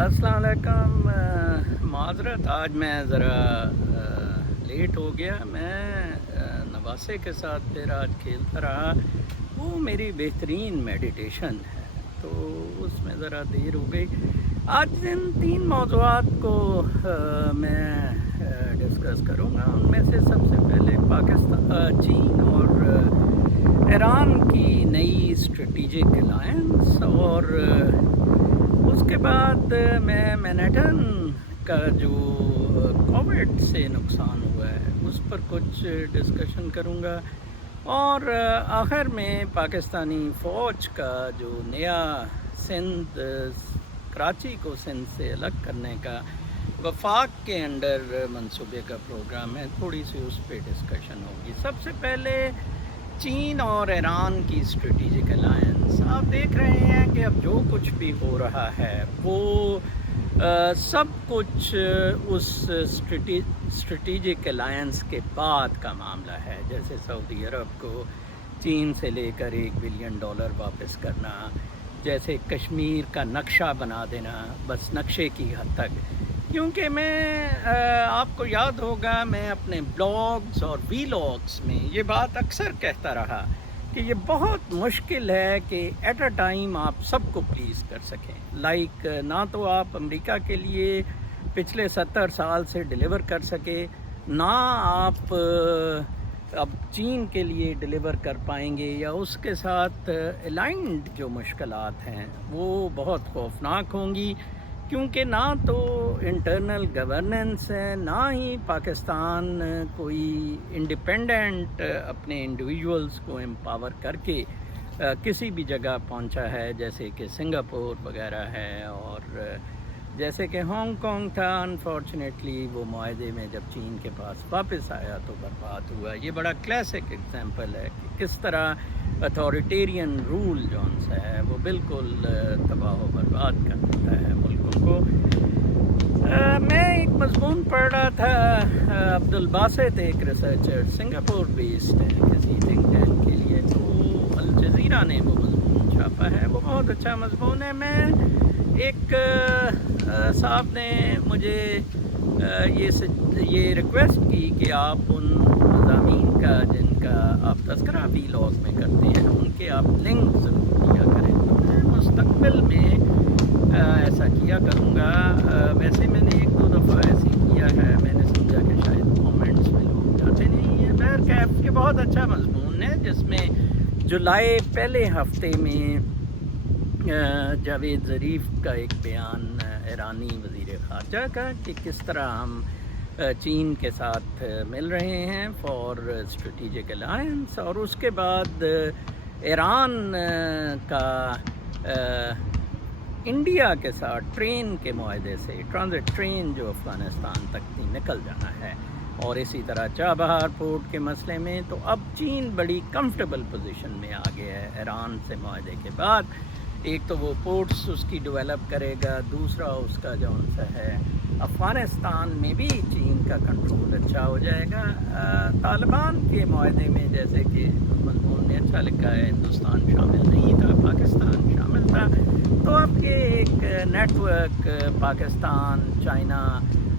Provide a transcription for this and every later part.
السلام علیکم۔ معذرت آج میں ذرا لیٹ ہو گیا۔ میں نواسے کے ساتھ پھر آج کھیلتا رہا۔ وہ میری بہترین میڈیٹیشن ہے تو اس میں ذرا دیر ہو گئی۔ آج ان 3 موضوعات کو میں ڈسکس کروں گا۔ ان میں سے سب سے پہلے پاکستان، چین اور ایران کی نئی اسٹریٹجک الائنس، اور اس کے بعد میں مینہٹن کا جو کووڈ سے نقصان ہوا ہے اس پر کچھ ڈسکشن کروں گا، اور آخر میں پاکستانی فوج کا جو نیا سندھ، کراچی کو سندھ سے الگ کرنے کا وفاق کے انڈر منصوبے کا پروگرام ہے، تھوڑی سی اس پہ ڈسکشن ہوگی۔ سب سے پہلے چین اور ایران کی اسٹریٹجک الائنس۔ آپ دیکھ رہے ہیں کہ اب جو کچھ بھی ہو رہا ہے وہ سب کچھ اس اسٹریٹجک الائنس کے بعد کا معاملہ ہے، جیسے سعودی عرب کو چین سے لے کر $1 بلین واپس کرنا، جیسے کشمیر کا نقشہ بنا دینا، بس نقشے کی حد تک۔ کیونکہ میں آپ کو یاد ہوگا میں اپنے بلاگز اور ویلاگز میں یہ بات اکثر کہتا رہا کہ یہ بہت مشکل ہے کہ ایٹ اے ٹائم آپ سب کو پلیز کر سکیں۔ نہ تو آپ امریکہ کے لیے پچھلے 70 سال سے ڈیلیور کر سکے، نہ آپ اب چین کے لیے ڈیلیور کر پائیں گے، یا اس کے ساتھ الائنڈ جو مشکلات ہیں وہ بہت خوفناک ہوں گی، کیونکہ نہ تو انٹرنل گورننس ہے، نہ ہی پاکستان کوئی انڈیپینڈنٹ اپنے انڈیویجولز کو امپاور کر کے کسی بھی جگہ پہنچا ہے، جیسے کہ سنگاپور وغیرہ ہے، اور جیسے کہ ہانگ کانگ تھا۔ انفارچونیٹلی وہ معاہدے میں جب چین کے پاس واپس آیا تو برباد ہوا۔ یہ بڑا کلاسک ایگزامپل ہے کہ کس طرح اتھارٹیرین رول جون سا ہے وہ بالکل تباہ و برباد کر دیتا ہے ملکوں کو۔ میں ایک مضمون پڑھ رہا تھا، عبدالباسط ایک ریسرچر سنگاپور بیسڈ ہے کسی تھنک ٹینک کے لیے، تو الجزیرہ نے وہ مضمون چھاپا ہے، وہ بہت اچھا مضمون ہے۔ میں ایک صاحب نے مجھے یہ ریکویسٹ کی کہ آپ ان مضامین کا جن کا آپ تذکرہ ویلاگ میں کرتے ہیں ان کے آپ لنک ضرور دیا کریں، تو میں مستقبل میں ایسا کیا کروں گا۔ ویسے میں نے 1-2 دفعہ ایسے کیا ہے، میں نے سمجھا کہ شاید کامنٹس میں لوگ جاتے نہیں ہیں۔ بہرکیف کہ بہت اچھا مضمون ہے، جس میں جولائی پہلے ہفتے میں جاوید ظریف کا ایک بیان ایرانی وزیر خارجہ کا کہ کس طرح ہم چین کے ساتھ مل رہے ہیں فار اسٹریٹجک الائنس، اور اس کے بعد ایران کا انڈیا کے ساتھ ٹرین کے معاہدے سے، ٹرانزٹ ٹرین جو افغانستان تک تھی، نکل جانا ہے، اور اسی طرح چابہار پورٹ کے مسئلے میں تو اب چین بڑی کمفرٹیبل پوزیشن میں آ گیا ہے ایران سے معاہدے کے بعد۔ ایک تو وہ پورٹس اس کی ڈیولپ کرے گا، دوسرا اس کا جو سا ہے افغانستان میں بھی چین کا کنٹرول اچھا ہو جائے گا۔ طالبان کے معاہدے میں جیسے کہ مضمون میں اچھا لکھا ہے ہندوستان شامل نہیں تھا، پاکستان شامل تھا، تو اب یہ ایک نیٹ ورک پاکستان، چائنا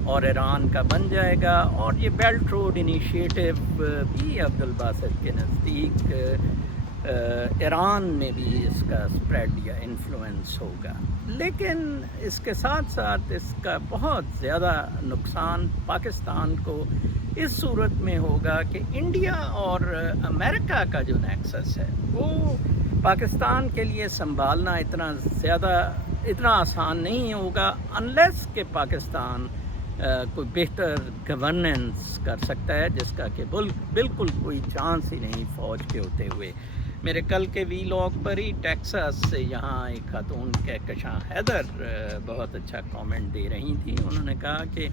اور ایران کا بن جائے گا، اور یہ بیلٹ روڈ انیشیٹو بھی عبدالباسط کے نزدیک ایران میں بھی اس کا اسپریڈ یا انفلوئنس ہوگا۔ لیکن اس کے ساتھ ساتھ اس کا بہت زیادہ نقصان پاکستان کو اس صورت میں ہوگا کہ انڈیا اور امریکہ کا جو نیکسس ہے وہ پاکستان کے لیے سنبھالنا اتنا آسان نہیں ہوگا، انلیس کہ پاکستان کوئی بہتر گورننس کر سکتا ہے، جس کا کہ بالکل کوئی چانس ہی نہیں فوج کے ہوتے ہوئے۔ میرے کل کے ویلاگ پر ہی ٹیکساس سے یہاں ایک خاتون کہکشاں حیدر بہت اچھا کامنٹ دے رہی تھی۔ انہوں نے کہا کہ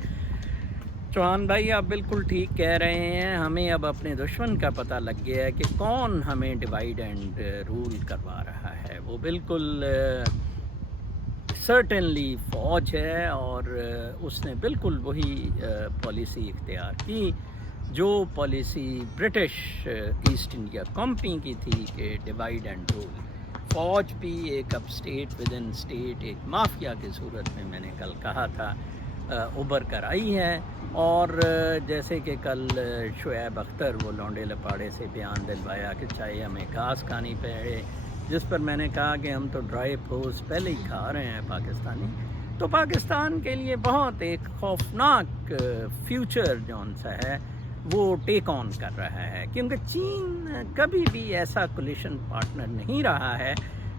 چوہان بھائی آپ بالکل ٹھیک کہہ رہے ہیں، ہمیں اب اپنے دشمن کا پتہ لگ گیا ہے کہ کون ہمیں ڈیوائیڈ اینڈ رول کروا رہا ہے۔ وہ بالکل سرٹنلی فوج ہے، اور اس نے بالکل وہی پالیسی اختیار کی جو policy British East India company کی تھی کہ ڈیوائیڈ اینڈ رول۔ فوج بھی ایک اپ اسٹیٹ ود ان اسٹیٹ ایک مافیا کی صورت میں نے کل کہا تھا ابھر کر آئی ہے. اور جیسے کہ کل شعیب اختر وہ لونڈے لپاڑے سے بیان دلوایا کہ چاہے ہمیں گھاس کھانی پڑے, جس پر میں نے کہا کہ ہم تو ڈرائی فروٹس پہلے ہی کھا رہے ہیں پاکستانی. تو پاکستان کے لیے بہت ایک خوفناک فیوچر جون سا ہے وہ ٹیک آن کر رہا ہے, کیونکہ چین کبھی بھی ایسا کولیشن پارٹنر نہیں رہا ہے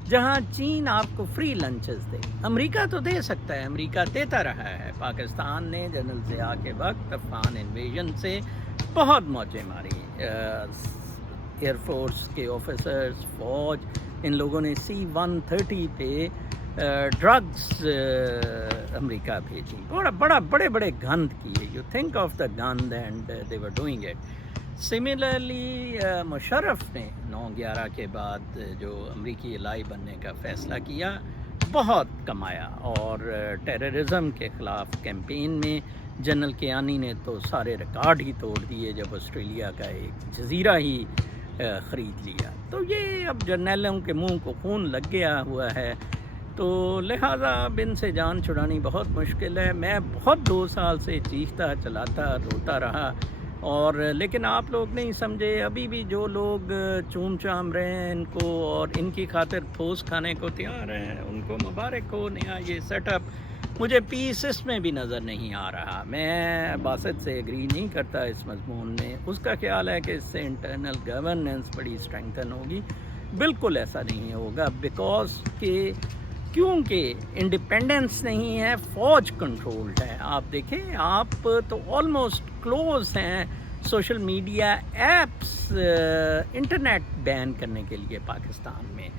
جہاں چین آپ کو فری لنچز دے. امریکہ تو دے سکتا ہے, امریکہ دیتا رہا ہے. پاکستان نے جنرل ضیاء کے وقت افغان انویژن سے بہت موجیں ماری. ایئر فورس کے آفیسرز, فوج, ان لوگوں نے C-130 پہ ڈرگز امریکہ بھیجی, بڑے گند کیے. یو تھنک آف دا گند and they were doing it. Similarly Musharraf نے 9/11 کے بعد جو امریکی الائی بننے کا فیصلہ کیا بہت کمایا, اور ٹیررزم کے خلاف کیمپین میں جنرل کیانی نے تو سارے ریکارڈ ہی توڑ دیے جب آسٹریلیا کا ایک جزیرہ ہی خرید لیا. تو یہ اب جرنیلوں کے منہ کو خون لگ گیا ہوا ہے, تو لہٰذا اب ان سے جان چھڑانی بہت مشکل ہے. میں بہت 2 سال سے چیختا چلاتا روتا رہا, اور لیکن آپ لوگ نہیں سمجھے. ابھی بھی جو لوگ چوم چام رہے ہیں ان کو اور ان کی خاطر ٹھوس کھانے کو تیار ہیں, ان کو مبارک ہو. نیا یہ سیٹ اپ مجھے پیس اس میں بھی نظر نہیں آ رہا. میں باسط سے ایگری نہیں کرتا اس مضمون میں. اس کا خیال ہے کہ اس سے انٹرنل گورننس بڑی اسٹرینگتھن ہوگی. بالکل ایسا نہیں ہوگا, بیکاز کہ کیونکہ انڈیپینڈنس نہیں ہے, فوج کنٹرولڈ ہے. آپ دیکھیں, آپ تو آلموسٹ کلوز ہیں سوشل میڈیا ایپس انٹرنیٹ بین کرنے کے لیے پاکستان میں.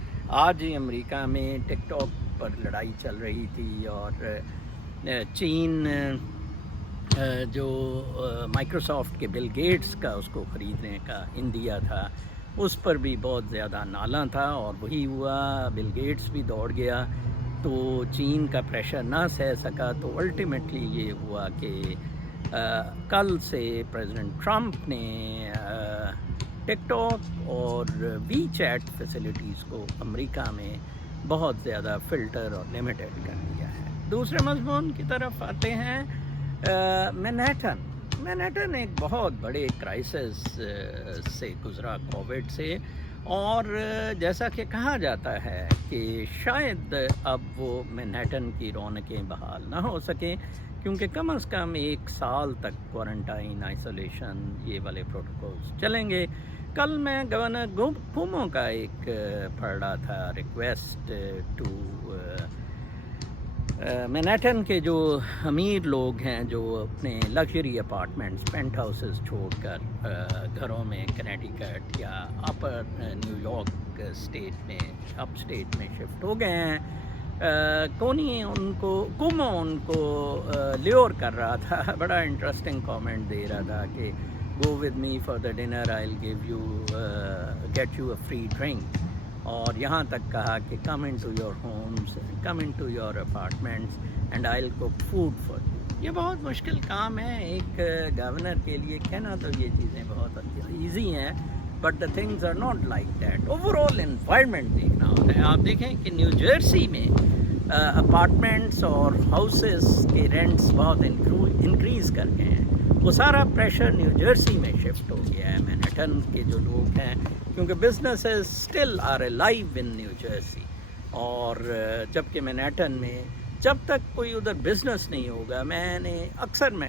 آج ہی امریکہ میں ٹک ٹاک پر لڑائی چل رہی تھی, اور چین جو مائکروسافٹ کے بل گیٹس کا اس کو خریدنے کا اندیا تھا, اس پر بھی بہت زیادہ نالاں تھا, اور وہی ہوا. بل گیٹس بھی دوڑ گیا تو چین کا پریشر نہ سہ سکا, تو الٹیمیٹلی یہ ہوا کہ کل سے پریزیڈنٹ ٹرمپ نے ٹک ٹاک اور وی چیٹ فیسلٹیز کو امریکہ میں بہت زیادہ فلٹر اور لمیٹڈ کر دیا ہے. دوسرے مضمون کی طرف آتے ہیں. مینہٹن ایک بہت بڑے کرائسس سے گزرا کووڈ سے, اور جیسا کہ کہا جاتا ہے کہ شاید اب وہ مینہٹن کی رونقیں بحال نہ ہو سکیں, کیونکہ کم از کم 1 سال تک کوارنٹائن, آئسولیشن, یہ والے پروٹوکولز چلیں گے. کل میں گورنر کومو کا ایک پڑھ رہا تھا ریکویسٹ ٹو مینہٹن کے جو امیر لوگ ہیں جو اپنے لگژری اپارٹمنٹس, پینٹ ہاؤسز چھوڑ کر گھروں میں کنیٹیکٹ یا اپر نیو یارک اسٹیٹ میں, اپ اسٹیٹ میں شفٹ ہو گئے ہیں. کومو ان کو لیور کر رہا تھا. بڑا انٹرسٹنگ کامنٹ دے رہا تھا کہ go with me for the dinner, I will give you get you a free drink, اور یہاں تک کہا کہ come in to your homes, come in to your apartments and I will cook food for you. یہ بہت مشکل کام ہے ایک گورنر کے لیے. کہنا تو یہ چیزیں بہت ایزی ہیں, but the things are not like that. Overall environment دیکھنا ہوتا ہے. آپ دیکھیں کہ نیو جرسی میں اپارٹمنٹس اور ہاؤسز کے رینٹس بہت انکریز کر گئے ہیں. وہ سارا پریشر نیو جرسی میں شفٹ ہو گیا ہے. مینہٹن کے جو لوگ ہیں, کیونکہ businesses still are alive in New Jersey, اور جبکہ مینہٹن میں جب تک کوئی ادھر بزنس نہیں ہوگا, میں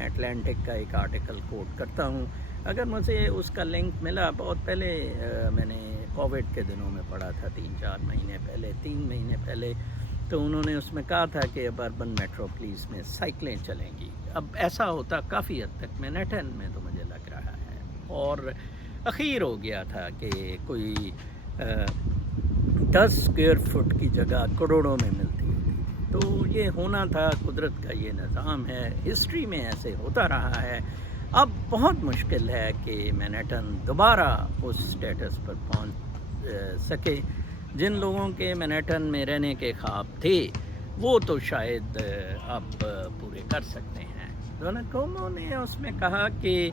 اٹلانٹک کا ایک آرٹیکل کوٹ کرتا ہوں, اگر مجھے اس کا لنک ملا, بہت پہلے میں نے کووڈ کے دنوں میں پڑھا تھا, 3 مہینے پہلے, تو انہوں نے اس میں کہا تھا کہ اب اربن میٹروپولیس میں سائیکلیں چلیں گی. اب ایسا ہوتا کافی حد تک مینہٹن میں تو مجھے لگ رہا ہے, اور اخیر ہو گیا تھا کہ کوئی 10 اسکوائر فٹ کی جگہ کروڑوں میں ملتی ہوتی. تو یہ ہونا تھا, قدرت کا یہ نظام ہے, ہسٹری میں ایسے ہوتا رہا ہے. اب بہت مشکل ہے کہ مینہٹن دوبارہ اس سٹیٹس پر پہنچ سکے. جن لوگوں کے مینہٹن میں رہنے کے خواب تھے وہ تو شاید اب پورے کر سکتے ہیں. گورنر کومو نے اس میں کہا کہ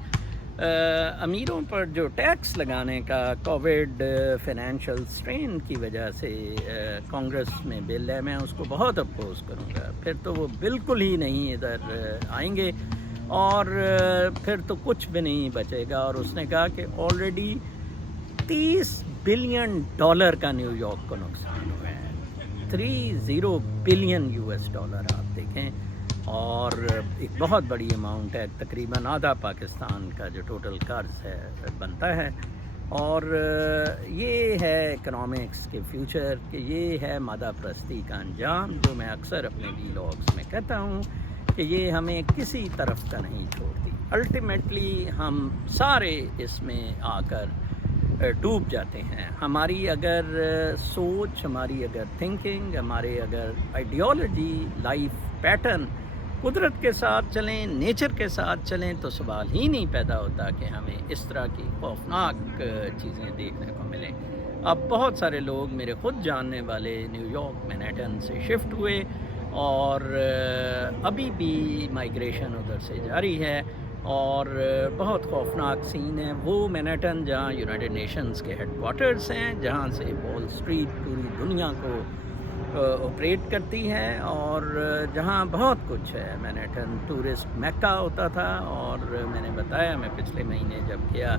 امیروں پر جو ٹیکس لگانے کا کووڈ فائنینشیل اسٹرین کی وجہ سے کانگریس میں بل ہے، میں اس کو بہت اپوز کروں گا. پھر تو وہ بالکل ہی نہیں ادھر آئیں گے اور پھر تو کچھ بھی نہیں بچے گا. اور اس نے کہا کہ آلریڈی $30 بلین کا نیو یارک کو نقصان ہوا ہے. 30 بلین US آپ دیکھیں، اور ایک بہت بڑی اماؤنٹ ہے، تقریباً آدھا پاکستان کا جو ٹوٹل قرض ہے بنتا ہے. اور یہ ہے اکنامکس کے فیوچر، کہ یہ ہے مادہ پرستی کا انجام، جو میں اکثر اپنے ویلاگس میں کہتا ہوں کہ یہ ہمیں کسی طرف کا نہیں چھوڑتی. الٹیمیٹلی ہم سارے اس میں آ کر ڈوب جاتے ہیں. ہماری اگر سوچ، ہماری اگر تھنکنگ، ہمارے اگر آئیڈیالوجی، لائف پیٹرن قدرت کے ساتھ چلیں، نیچر کے ساتھ چلیں، تو سوال ہی نہیں پیدا ہوتا کہ ہمیں اس طرح کی خوفناک چیزیں دیکھنے کو ملیں. اب بہت سارے لوگ میرے خود جاننے والے نیو یارک مینہٹن سے شفٹ ہوئے، اور ابھی بھی مائیگریشن ادھر سے جاری ہے، اور بہت خوفناک سین ہے. وہ مینہٹن جہاں یونائٹڈ نیشنز کے ہیڈ کوارٹرز ہیں، جہاں سے وال اسٹریٹ پوری دنیا کو آپریٹ کرتی ہے، اور جہاں بہت کچھ ہے. مینہٹن ٹورسٹ میکہ ہوتا تھا، اور میں نے بتایا میں پچھلے مہینے جب گیا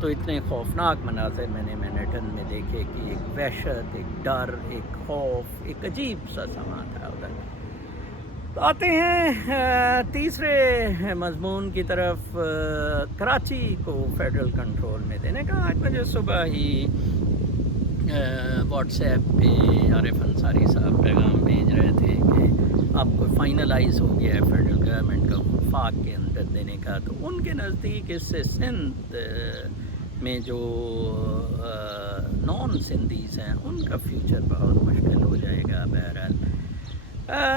تو اتنے خوفناک مناظر میں نے مینہٹن میں دیکھے کہ ایک وحشت، ایک ڈر، ایک خوف، ایک عجیب سا سما تھا ادھر. تو آتے ہیں تیسرے مضمون کی طرف. کراچی کو فیڈرل کنٹرول میں دینے کا. آج مجھے صبح ہی واٹس ایپ پہ عارف انصاری صاحب پیغام بھیج رہے تھے کہ اب کوئی فائنلائز ہو گیا ہے فیڈرل گورنمنٹ کا وفاق کے اندر دینے کا. تو ان کے نزدیک اس سے سندھ میں جو نان سندھیز ہیں ان کا فیوچر بہت مشکل ہو جائے گا. بہرحال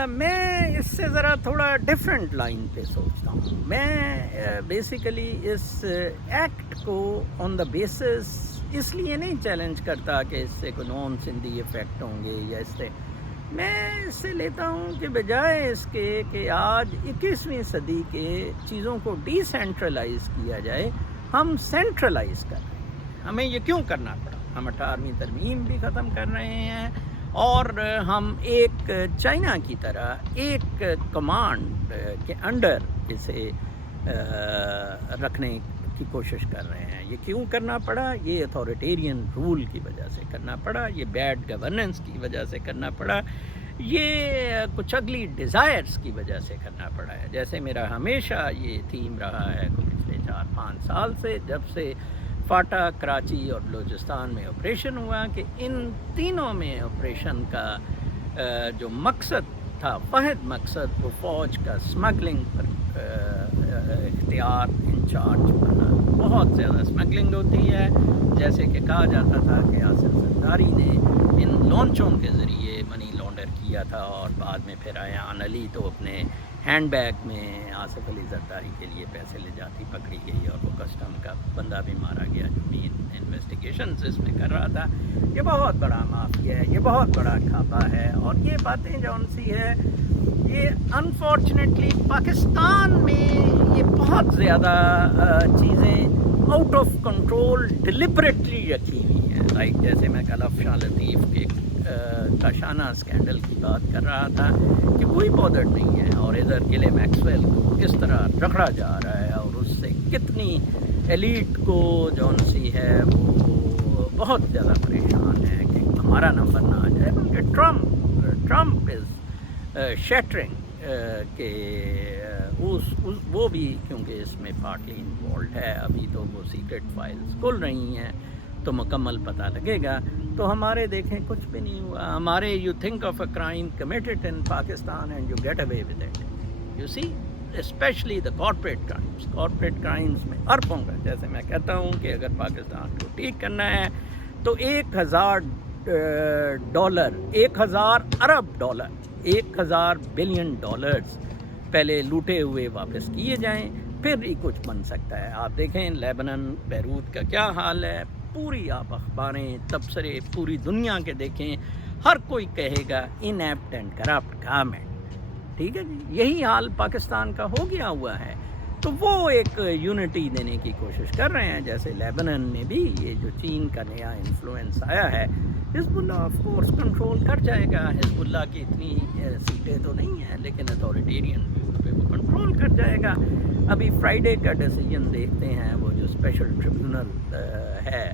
میں اس سے ذرا تھوڑا ڈیفرنٹ لائن پہ سوچتا ہوں. میں بیسیکلی اس ایکٹ کو آن دا بیسس اس لیے نہیں چیلنج کرتا کہ اس سے کوئی نان سندھی افیکٹ ہوں گے یا اس سے. میں اس سے لیتا ہوں کہ بجائے اس کے کہ آج 21ویں صدی کے چیزوں کو ڈی سینٹرلائز کیا جائے، ہم سینٹرلائز کر رہے ہیں. ہمیں یہ کیوں کرنا پڑا؟ ہم 18ویں ترمیم بھی ختم کر رہے ہیں، اور ہم ایک چائنا کی طرح ایک کمانڈ کے انڈر اسے رکھنے کی کوشش کر رہے ہیں. یہ کیوں کرنا پڑا؟ یہ اتھارٹیرین رول کی وجہ سے کرنا پڑا، یہ بیڈ گورننس کی وجہ سے کرنا پڑا، یہ کچھ اگلی ڈیزائرز کی وجہ سے کرنا پڑا ہے. جیسے میرا ہمیشہ یہ تھیم رہا ہے پچھلے 4-5 سال سے، جب سے فاٹا، کراچی اور بلوچستان میں آپریشن ہوا، کہ ان تینوں میں آپریشن کا جو مقصد تھا، واحد مقصد، وہ فوج کا اسمگلنگ پر اختیار انچارج بنا. بہت زیادہ اسمگلنگ ہوتی ہے، جیسے کہ کہا جاتا تھا کہ آصف زرداری نے ان لانچوں کے ذریعے منی لانڈر کیا تھا، اور بعد میں پھر ایان علی تو اپنے ہینڈ بیگ میں آصف علی زرداری کے لیے پیسے لے جاتی پکڑی گئی، اور وہ کسٹم کا بندہ بھی مارا گیا جو مین انویسٹیگیشنز اس میں کر رہا تھا. یہ بہت بڑا مافیا ہے، یہ بہت بڑا کھاپا ہے. اور یہ باتیں جون سی ہے، یہ انفارچونیٹلی پاکستان میں یہ بہت زیادہ چیزیں آؤٹ آف کنٹرول ڈیلیبریٹلی رکھی ہوئی ہیں. لائک جیسے میں کل افشاں لطیف کے کاشانہ اسکینڈل کی بات کر رہا تھا کہ کوئی بودرڈ نہیں ہے، اور ادھر گلے میکسویل کو کس طرح رگڑا جا رہا ہے، اور اس سے کتنی ایلیٹ کو جون سی ہے وہ بہت زیادہ پریشان ہے کہ ہمارا نمبر نہ آ جائے. بلکہ ٹرمپ از شیٹرنگ کہ وہ بھی، کیونکہ اس میں پارٹلی انوالوڈ ہے. ابھی تو وہ سیکرٹ فائلز کھل رہی ہیں تو مکمل پتہ لگے گا. تو ہمارے دیکھیں کچھ بھی نہیں ہوا. ہمارے you think of a crime committed in Pakistan and you get away with it. You see especially the corporate crimes میں اربوں کا. جیسے میں کہتا ہوں کہ اگر پاکستان کو ٹھیک کرنا ہے تو $1,000 $1,000 ارب $1,000 بلین پہلے لوٹے ہوئے واپس کیے جائیں، پھر ہی کچھ بن سکتا ہے. آپ دیکھیں لیبنان، بیروت کا کیا حال ہے. پوری آپ اخباریں، تبصرے پوری دنیا کے دیکھیں، ہر کوئی کہے گا انیپٹ اینڈ کرپٹ گورنمنٹ. ٹھیک ہے جی، یہی حال پاکستان کا ہو گیا ہوا ہے. تو وہ ایک یونٹی دینے کی کوشش کر رہے ہیں. جیسے لیبنن میں بھی یہ جو چین کا نیا انفلوئنس آیا ہے, حزب اللہ آف کورس کنٹرول کر جائے گا. حزب اللہ کی اتنی سیٹیں تو نہیں ہیں, لیکن اتھارٹیرین پہ وہ کنٹرول کر جائے گا. ابھی فرائیڈے کا ڈیسیجن دیکھتے ہیں, وہ جو اسپیشل ٹریبیونل ہے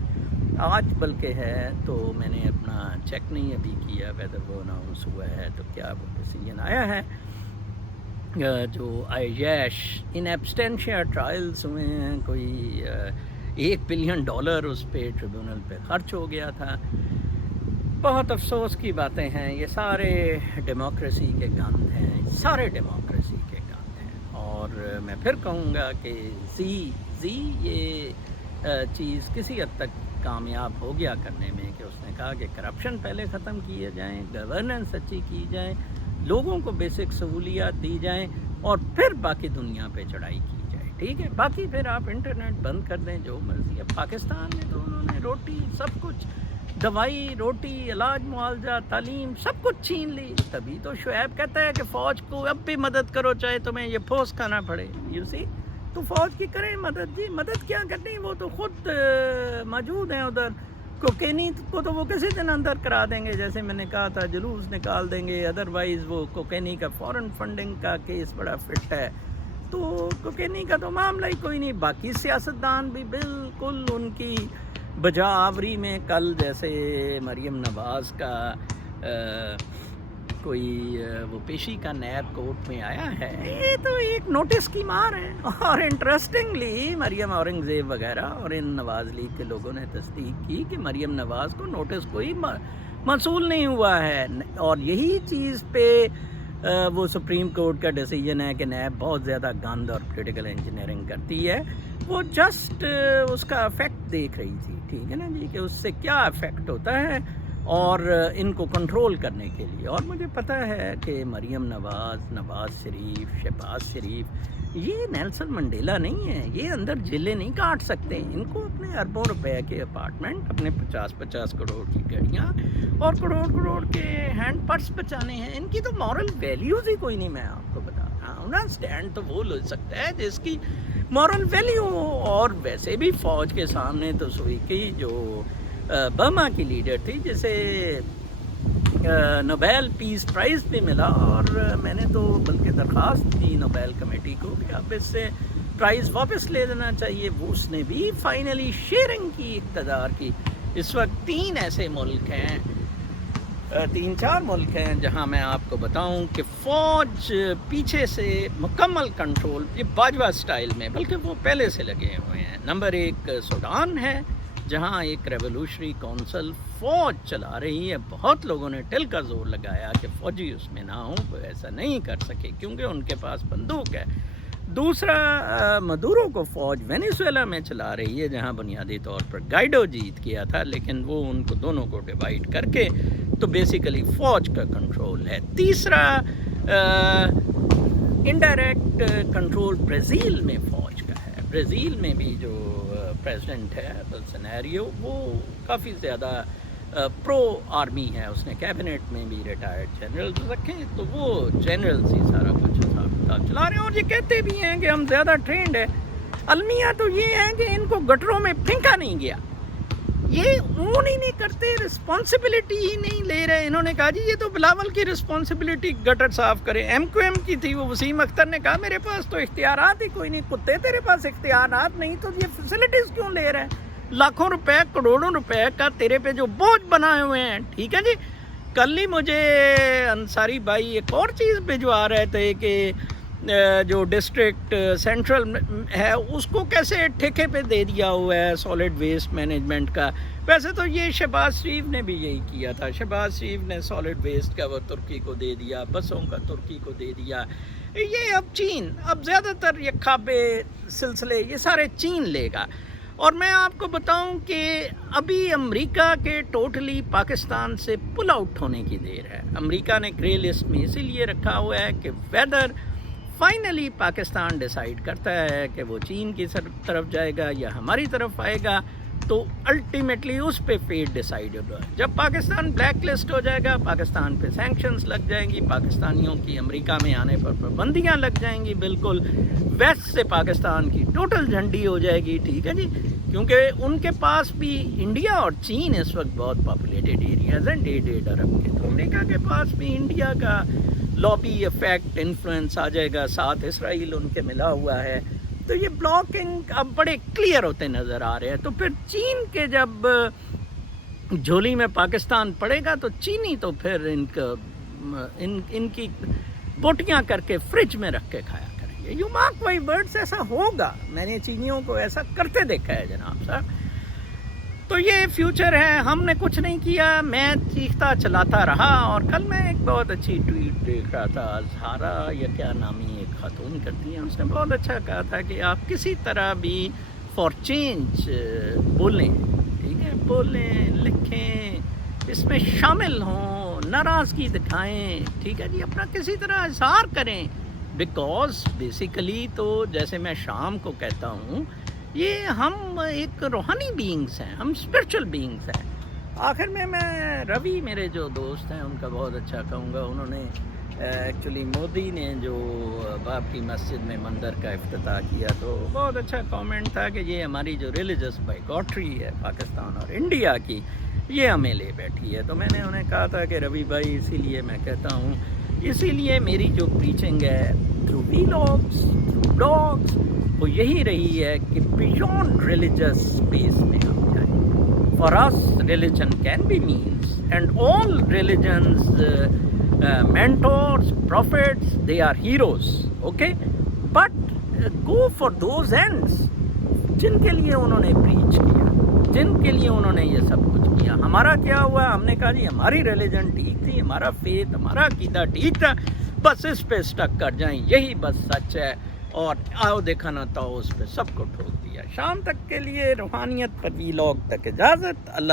آج بلکہ ہے, تو میں نے اپنا چیک نہیں ابھی کیا ویدر وہ اناؤنس ہوا ہے تو کیا وہ ڈیسیجن آیا ہے. جو آئیش ان ایبسٹینشیا ٹرائلز ہوئے ہیں, کوئی $1 بلین اس پہ ٹریبیونل پہ خرچ ہو گیا تھا. بہت افسوس کی باتیں ہیں. یہ سارے ڈیموکریسی کے گند ہیں, سارے ڈیموکریسی کے گند ہیں. اور میں پھر کہوں گا کہ زی یہ چیز کسی حد تک کامیاب ہو گیا کرنے میں, کہ اس نے کہا کہ کرپشن پہلے ختم کیے جائیں, گورننس اچھی کی جائے, لوگوں کو بیسک سہولیات دی جائیں, اور پھر باقی دنیا پہ چڑھائی کی جائے. ٹھیک ہے, باقی پھر آپ انٹرنیٹ بند کر دیں, جو مرضی. اب پاکستان میں تو انہوں نے روٹی, سب کچھ, دوائی, روٹی, علاج, معالجہ, تعلیم, سب کچھ چھین لی. تبھی تو شعیب کہتا ہے کہ فوج کو اب بھی مدد کرو, چاہے تمہیں یہ پھوس کھانا پڑے. یو سی, تو فوج کی کریں مدد. جی مدد کیا کرنی, وہ تو خود موجود ہیں ادھر. کوکینی کو تو وہ کسی دن اندر کرا دیں گے, جیسے میں نے کہا تھا, جلوس نکال دیں گے. ادروائز وہ کوکینی کا فورن فنڈنگ کا کیس بڑا فٹ ہے, تو کوکینی کا تو معاملہ ہی کوئی نہیں. باقی سیاستدان بھی بالکل ان کی بجا آوری میں, کل جیسے مریم نواز کا کوئی وہ پیشی کا نیب کورٹ میں آیا ہے, یہ تو ایک نوٹس کی مار ہے. اور انٹرسٹنگلی مریم اورنگزیب وغیرہ اور ان نواز لیگ کے لوگوں نے تصدیق کی کہ مریم نواز کو نوٹس کوئی موصول نہیں ہوا ہے. اور یہی چیز پہ وہ سپریم کورٹ کا ڈیسیجن ہے کہ نیب بہت زیادہ گند اور پولیٹیکل انجینئرنگ کرتی ہے. وہ جسٹ اس کا افیکٹ دیکھ رہی تھی, ٹھیک ہے نا جی, کہ اس سے کیا افیکٹ ہوتا ہے اور ان کو کنٹرول کرنے کے لیے. اور مجھے پتہ ہے کہ مریم نواز, نواز شریف, شہباز شریف یہ نیلسن منڈیلا نہیں ہے, یہ اندر جیلیں نہیں کاٹ سکتے. ان کو اپنے اربوں روپے کے اپارٹمنٹ, اپنے 50-50 کروڑ کی گاڑیاں اور کروڑ کے ہینڈ پرس بچانے ہیں. ان کی تو مورل ویلیوز ہی کوئی نہیں. میں آپ کو بتا رہا ہوں نا, سٹینڈ تو وہ لے سکتا ہے جس کی مورل ویلیو. اور ویسے بھی فوج کے سامنے تو سوئی کی جو برما کی لیڈر تھی, جسے نوبیل پیس پرائز بھی ملا, اور میں نے تو بلکہ درخواست کی نوبیل کمیٹی کو کہ اب اس سے پرائز واپس لے لینا چاہیے. وہ اس نے بھی فائنلی شیئرنگ کی اقتدار کی. اس وقت 3 ایسے ملک ہیں, 3-4 ملک ہیں جہاں میں آپ کو بتاؤں کہ فوج پیچھے سے مکمل کنٹرول, یہ باجوہ سٹائل میں, بلکہ وہ پہلے سے لگے ہوئے ہیں. نمبر 1 سوڈان ہے, جہاں ایک ریولوشنری کونسل فوج چلا رہی ہے. بہت لوگوں نے ٹل کا زور لگایا کہ فوجی اس میں نہ ہوں, وہ ایسا نہیں کر سکے کیونکہ ان کے پاس بندوق ہے. دوسرا مدورو کو فوج وینیزویلا میں چلا رہی ہے, جہاں بنیادی طور پر گائیڈو جیت گیا تھا, لیکن وہ ان کو دونوں کو ڈیوائیڈ کر کے تو بیسیکلی فوج کا کنٹرول ہے. تیسرا انڈائریکٹ کنٹرول برازیل میں فوج کا ہے. برازیل میں بھی جو پریزیڈنٹ ہے بولسونارو, وہ کافی زیادہ پرو آرمی ہے. اس نے کیبنٹ میں بھی ریٹائرڈ جنرل رکھے, تو وہ جنرلز ہی سارا کچھ حساب کتاب چلا رہے ہیں. اور یہ کہتے بھی ہیں کہ ہم زیادہ ٹرینڈ ہیں. المیہ تو یہ ہے کہ ان کو گٹروں میں پھینکا نہیں گیا, یہ اون ہی نہیں کرتے, رسپانسبلٹی ہی نہیں لے رہے. انہوں نے کہا جی یہ تو بلاول کی رسپانسبلٹی گٹر صاف کرے. ایم کیو ایم کی تھی, وہ وسیم اختر نے کہا میرے پاس تو اختیارات ہی کوئی نہیں. کتے تیرے پاس اختیارات نہیں تو یہ فیسلٹیز کیوں لے رہے ہیں؟ لاکھوں روپے, کروڑوں روپے کا تیرے پہ جو بوجھ بنائے ہوئے ہیں. ٹھیک ہے جی. کل ہی مجھے انصاری بھائی ایک اور چیز بھجوا رہے تھے کہ جو ڈسٹرکٹ سینٹرل ہے اس کو کیسے ٹھیکے پہ دے دیا ہوا ہے سالڈ ویسٹ مینجمنٹ کا. ویسے تو یہ شہباز شریف نے بھی یہی کیا تھا. شہباز شریف نے سالڈ ویسٹ کا وہ ترکی کو دے دیا, بسوں کا ترکی کو دے دیا. یہ اب چین, اب زیادہ تر یہ کھابے سلسلے یہ سارے چین لے گا. اور میں آپ کو بتاؤں کہ ابھی امریکہ کے ٹوٹلی پاکستان سے پل آؤٹ ہونے کی دیر ہے. امریکہ نے گرے لسٹ میں اسی لیے رکھا ہوا ہے کہ ویدر فائنلی پاکستان ڈیسائیڈ کرتا ہے کہ وہ چین کی طرف جائے گا یا ہماری طرف آئے گا, تو الٹیمیٹلی اس پہ فیٹ ڈیسائیڈ ہوگا. جب پاکستان بلیک لسٹ ہو جائے گا، پاکستان پہ سینکشنز لگ جائیں گی، پاکستانیوں کی امریکہ میں آنے پر پابندیاں لگ جائیں گی، بالکل ویسٹ سے پاکستان کی ٹوٹل جھنڈی ہو جائے گی. ٹھیک ہے جی، کیونکہ ان کے پاس بھی انڈیا اور چین اس وقت بہت پاپولیٹڈ ایریاز ہیں 1.5 ارب کے، تو امریکہ کے پاس بھی انڈیا کا لابی افیکٹ انفلوئنس آ جائے گا، ساتھ اسرائیل ان کے ملا ہوا ہے. تو یہ بلاکنگ اب بڑے کلیئر ہوتے نظر آ رہے ہیں. تو پھر چین کے جب جھولی میں پاکستان پڑے گا تو چینی تو پھر ان کی بوٹیاں کر کے فریج میں رکھ کے کھایا کریں گے. یو مارک مائی ورڈز، ایسا ہوگا. میں نے چینیوں کو ایسا کرتے دیکھا ہے جناب صاحب. تو یہ فیوچر ہے. ہم نے کچھ نہیں کیا، میں چیختا چلاتا رہا. اور کل میں ایک بہت اچھی ٹویٹ دیکھ رہا تھا، زہرا یا کیا نامی ایک خاتون کرتی ہیں، اس نے بہت اچھا کہا تھا کہ آپ کسی طرح بھی فار چینج بولیں، ٹھیک ہے، بولیں، لکھیں، اس میں شامل ہوں، ناراضگی دکھائیں، ٹھیک ہے جی، اپنا کسی طرح اظہار کریں. بیکاز بیسیکلی تو جیسے میں شام کو کہتا ہوں، یہ ہم ایک روحانی بینگز ہیں، ہم اسپرچل بینگز ہیں. آخر میں روی میرے جو دوست ہیں ان کا بہت اچھا کہوں گا. انہوں نے ایکچولی مودی نے جو بابری مسجد میں مندر کا افتتاح کیا تو بہت اچھا کامنٹ تھا کہ یہ ہماری جو ریلیجس بائیکاٹری ہے پاکستان اور انڈیا کی، یہ ہمیں لے بیٹھی ہے. تو میں نے انہیں کہا تھا کہ روی بھائی، اسی لیے میں کہتا ہوں، اسی لیے میری جو پریچنگ ہے تھرو ویلاگس، تھرو بلاگس، وہ یہی رہی ہے کہ بیونڈ ریلیجس اسپیس میں ہم جائیں. For us religion can be means and all religions mentors, prophets, they are heroes, okay? But go for those ends جن کے لیے انہوں نے پریچ کیا، جن کے لیے انہوں نے یہ سب کچھ کیا. ہمارا کیا ہوا؟ ہم نے کہا جی ہماری ریلیجن ٹھیک تھی، ہمارا فیتھ، ہمارا عقیدہ ٹھیک تھا، بس اس پہ اسٹک کر جائیں، یہی بس سچ ہے، اور آؤ دیکھا نہ تو اس پہ سب کو ٹھوک دیا. شام تک کے لیے روحانیت پر ویلاگ تک اجازت. اللہ